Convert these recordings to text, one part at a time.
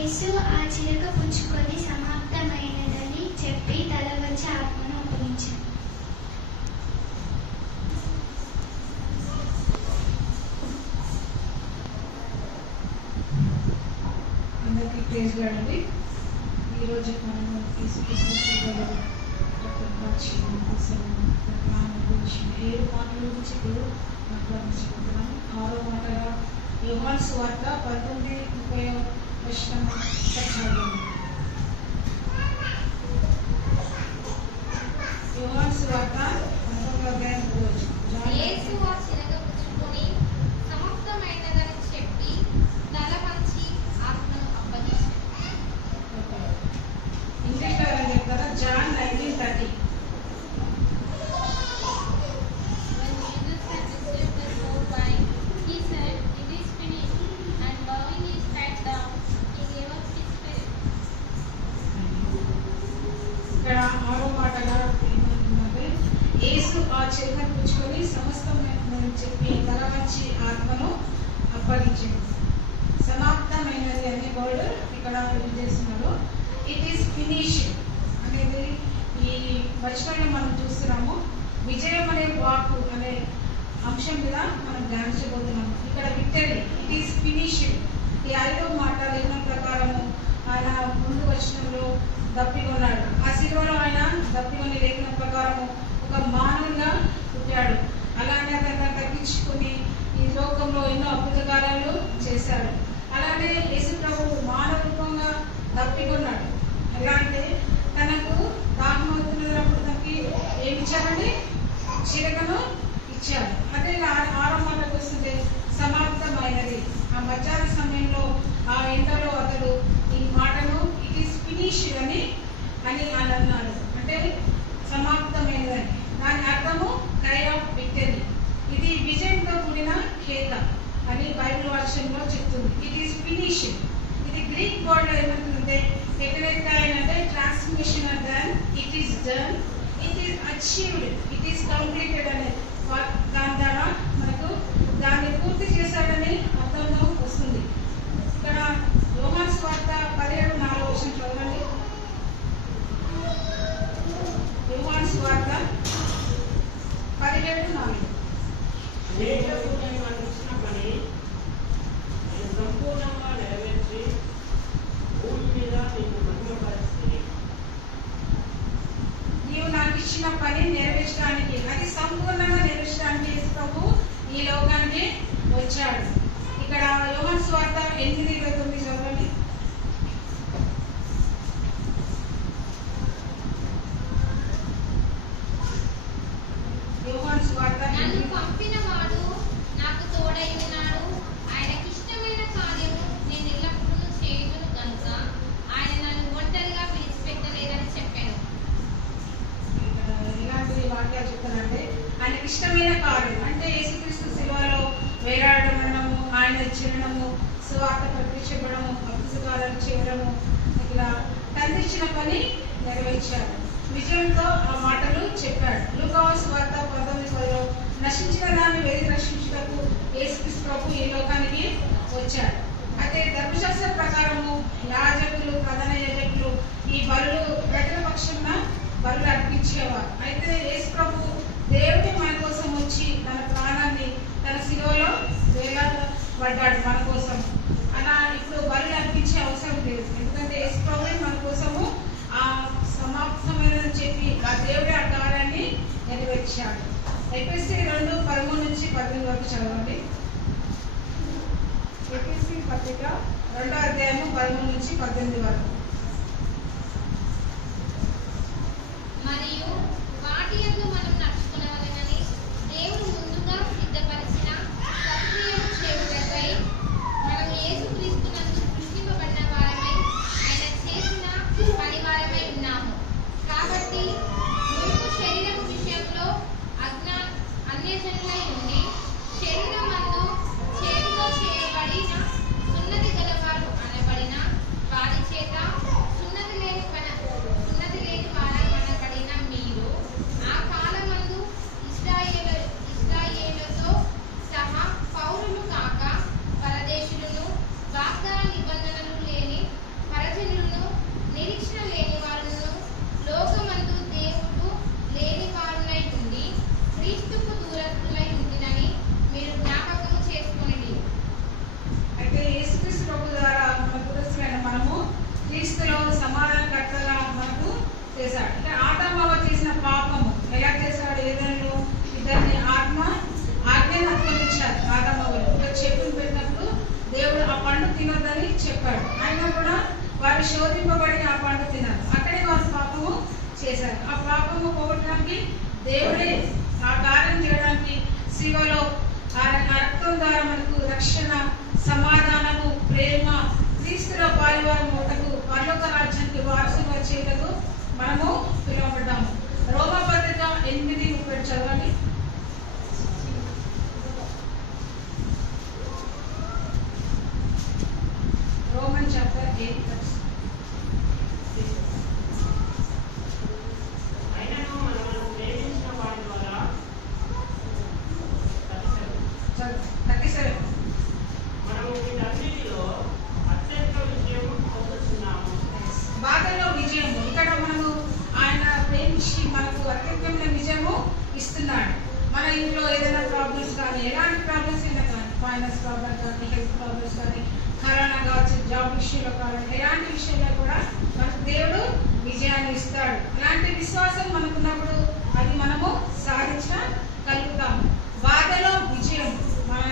యేసు ఆ చిలుక పుచ్చుకొని సమాప్తమైనదని చెప్పి తల వంచి ఆత్మను అప్పగించాడు. అందరికీ ప్రైజ్ లార్డ్ అండి. ఈరోజు మనము యేసుక్రీస్తు గురించి 7 మాటల గురించి ఇప్పుడు మాట్లాడుకుంటున్నాం. 6వ మాటగా యోహాను సువార్త 19:30 యోహాను సువార్త 19:30 యేసు ఆ చిలుక పుచ్చుకొని సమాప్తమైనదని చెప్పి తల వంచి ఆత్మను అప్పగించాడు. ఇంగ్లీష్లో ఎలా చెప్తారా? John 19:30. When Jesus had received the whole wine, he said, "It is finished," and bowing his head down, he gave up his spirit. ఇక్కడ 6వ మాటగా ఏమంటుందంటే యేసు ఆ చిలుకను పుచ్చుకొని సమస్తమైనదని చెప్పి తల వంచి ఆత్మను అప్పగించాడు. సమాప్తమైనది అనే వర్డ్ ఇక్కడ యూజ్ చేస్తున్నాడు. ఇట్ ఈస్ ఫినిష్డ్ అనేది ఈ వచనంలో మనం చూస్తున్నాము. విజయం అనే వాక్కు అనే అంశం మీద మనం ధ్యానించబోతున్నాము. ఇక్కడ విక్టరీ, ఇట్ ఈస్ ఫినిష్డ్. ఈ 5వ మాట లేఖనం ప్రకారము ఆయన ముందు వచనంలో దప్పికొన్నాడు. ఆ శిలువలో ఆయన దప్పికొని లేఖనం ప్రకారము ఒక మానవునిగా పుట్టాడు. అలానే అతను తగ్గించుకుని ఈ లోకంలో ఎన్నో అద్భుత కార్యాలు చేశాడు. అలానే యేసు ప్రభువు మానవ రూపంగా దప్పికొన్నాడు. ఎలా అంటే తనకు దాహం అవుతున్నప్పుడు తనకి ఏమి ఇచ్చాడండి? చిలుకను ఇచ్చాడు. అదే 6వ మాటకు వస్తుంటే సమాప్తమైనది. ఆ మధ్యాహ్న సమయంలో ఆ ఎండలో అతడు ఈ మాటను ఇట్ ఈస్ ఫినిష్డ్ అని అన్నాడు. అంటే సమాప్తమైనదని. దాని అర్థము క్రై ఆఫ్ విక్టరీ. ఇది విజయంతో కూడిన కేక అని బైబిల్ వర్షన్లో చెప్తుంది. It is finished. ఇది గ్రీక్ వర్డ్ లో ఏమంటుందంటే ఎటెనెక్టైన్ అంటే transmission then it is done, it is achieved, it is completed అనే దాని ద్వారా మనకు దాన్ని పూర్తి చేశాడని అర్థంలో వస్తుంది. ఇక్కడ యోహాను సువార్త 17:4 చదవండి. యోహాను సువార్త 17:4. సంపూర్ణంగా నెరవేర్చి భూమి మీద నీకు మహిమపరిచింది. నీవు నాకు ఇచ్చిన పని నెరవేర్చడానికి, అది సంపూర్ణంగా నెరవేర్చడానికి యేసు ప్రభు ఈ లోకానికి వచ్చాడు. ఇక్కడ యోహాను సువార్త 8:29 చదవండి. యోహాను సువార్త నన్ను పంపిన వాడు నాకు తోడై ఉన్నాడు. ఆయనకిష్టమైన కార్యము నేను ఎల్లప్పుడూ చేయుదును కనుక ఆయన నన్ను ఒంటరిగా విడిచిపెట్టలేదని చెప్పాను. ఇలాంటి వాక్యాలు చెప్తానంటే ఆయనకి ఇష్టమైన కార్యం అంటే యేసుక్రీస్తు శిలువలో వేలాడడము, ఆయన చిరణము, సువార్త ప్రకటించబడము, అద్భుత కార్యాలు చేయడము, ఇలా తండ్రి ఇచ్చిన పని నెరవేర్చాడు. విజయంతో ఆ మాటలు చెప్పాడు. లూకా సువార్త 19:10 నశించిన దాన్ని వెలికి రక్షించుటకు యేసుక్రీస్తు ప్రభు ఈ లోకానికి వచ్చాడు. అయితే ధర్మశాస్త్ర ప్రకారము యాజకులు, ప్రధాన యాజకులు ఈ బలులు ప్రజల పక్షాన బలులు అర్పించేవారు. అయితే యేసు ప్రభు దేవుడి మన కోసం వచ్చి తన ప్రాణాన్ని తన శిలువలో వేలాడబడ్డాడు మన కోసం. అలా ఇప్పుడు బలులు అర్పించే అవసరం లేదు. ఎందుకంటే యేసు ప్రభు మన కోసము ఆ సమాప్తమైనదని చెప్పి ఆ దేవుడి ఆ కార్యాన్ని నెరవేర్చాడు. ఎఫెసీ 2:13-18 వరకు చదవండి. ఎఫెసీ పత్రిక 2వ అధ్యాయము 13-18 వరకు. మరియు వాటి యందు మనం నడుచుకునవలెనని దేవుడు ముందుగా సిద్ధపరిచిన సత్క్రియలు చేయుటకై మనం యేసుక్రీస్తునందు సృష్టింపబడిన వారమై ఆయన చేసిన పనివారమై ఉన్నాము. కాబట్టి ముందు శరీరము విషయంలో అన్యజనులై ఉండి శరీరమందు చేతితో చేయబడిన సున్నతి గలవారు అనబడిన వారి చేత తినొద్దని చెప్పాడు. అయినా కూడా వారు శోధింపబడి ఆ పండు తిన్నారు. అక్కడే వారు పాపము చేశారు. ఆ పాపము పోగొట్టడానికి దేవుడే ఆ కార్యం చేయడానికి శివలో ఆ రక్తం ద్వారా మనకు రక్షణ, సమాధానము, ప్రేమ, క్రీస్తులో పాలువారం ఒకటకు పరలోక రాజ్యానికి వారసుగా చేయటకు మనము పిలువబడ్డాము. రోమపత్రిక 8:30 చదవండి. Roman chapter 8. అయినను మనము ప్రేమించిన వారి ద్వారా 37 మనము వీటన్నిటిలో అత్యంత విజయం పొందుతున్నాము. బాధల్లో విజయము. ఇక్కడ మనము ఆయన ప్రేమించి మనకు అత్యంతమైన విజయము ఇస్తున్నాడు. మన ఇంట్లో ఏదైనా ప్రాబ్లమ్స్ కానీ, ఎలాంటి ప్రాబ్లమ్స్ అయినా కానీ, ఫైనాన్స్ ప్రాబ్లమ్ కానీ, హెల్త్ ప్రాబ్లమ్స్ కానీ, కరోనా కావచ్చు, జాబ్ విషయంలో కానీ, ఎలాంటి విషయంలో కూడా మనకు దేవుడు విజయాన్ని ఇస్తాడు. అలాంటి విశ్వాసం మనకున్నప్పుడు అది మనము సాధించగలుగుతాము. బాధలో విజయం. మన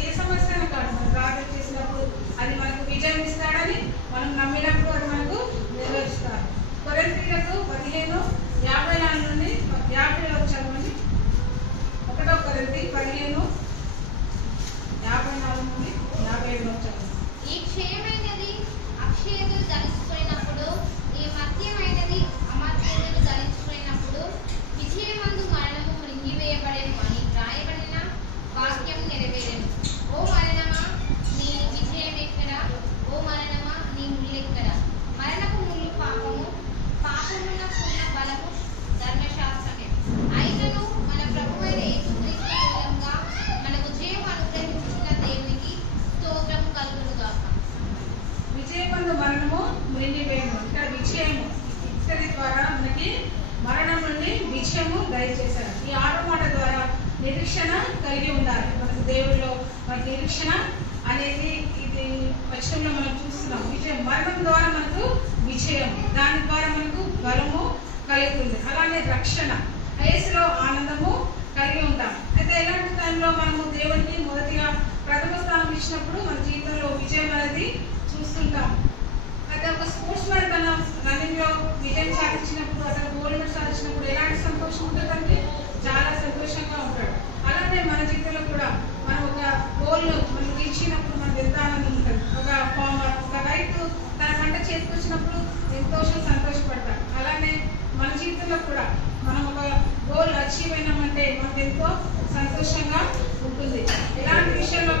ఏ సమస్య కాదు, మనం ప్రార్థన చేసినప్పుడు అది మనకు విజయం ఇస్తాడని మనం నమ్మినప్పుడు అది మనకు నెరవేరుస్తాడు. కొరింథీయులకు 15:54 నుండి 50 చదవండి. 1 కొరింథీ 15:54 నుండి 57 చదవండి. ఈ క్షయమైనది అక్షయతలు ధరించుకున్నప్పుడు, ఈ మర్త్యమైనది అమర్త్యతలు ధరించుకున్నప్పుడు విజయమందు మరణము మృంగివేయబడేను అని రాయబడిన వాక్యం నెరవేరెను. ఓ మరణమా నీ విజయమెక్కడ? ఓ మరణమా నీ ముల్లెక్కడ? మరణపు ముళ్ళు పాపము, పాపమునకున్న బలము ధర్మశాస్త్రమే. అయినను మన ప్రభువైన యేసుక్రీస్తు మూలంగా మనకు జయం అనుగ్రహించిన దేవునికి స్తోత్రం కలుగునుగాక. విజయమందు మరణము మృంగివేయను. ఇక్కడ విజయము ఇతడి ద్వారా మనకి మరణం నుండి విజయము దయచేశారు. ఈ 6వ మాట ద్వారా నిరీక్షణ కలిగి ఉండాలి. మనకు దేవుడిలో మనకి నిరీక్షణ అనేది ఇది వచనంలో మనం చూస్తున్నాం. విజయం, మరణం ద్వారా మనకు విజయం, దాని ద్వారా మనకు బలము కలుగుతుంది. అలానే రక్షణ, యేసులో ఆనందము కలిగి ఉంటాం. అయితే ఎలాంటి టైంలో మనము దేవునికి మొదటిగా ప్రథమ స్థానం ఇచ్చినప్పుడు మన జీవితంలో విజయం అనేది చూస్తుంటాం. అయితే ఒక స్పోర్ట్స్ మ్యాన్ తన రన్నింగ్ లో విజయం సాధించినప్పుడు, అతను గోల్డ్ మెడల్ సాధించినప్పుడు ఎలాంటి సంతోషం ఉంటుందంటే చాలా సంతోషంగా ఉంటాడు. అలానే మన జీవితంలో కూడా మనం ఒక గోల్ మనం రీచినప్పుడు మనకు ఎంత ఆనందం ఉంటుంది. ఒక ఫార్మర్, ఒక రైతు తన పంట చేతికొచ్చినప్పుడు ఎంతో సంతోషపడతాడు. అలానే మన జీవితంలో కూడా మనం ఒక గోల్ అచీవ్ అయినామంటే మనకు ఎంతో సంతోషంగా ఉంటుంది. ఎలాంటి విషయంలో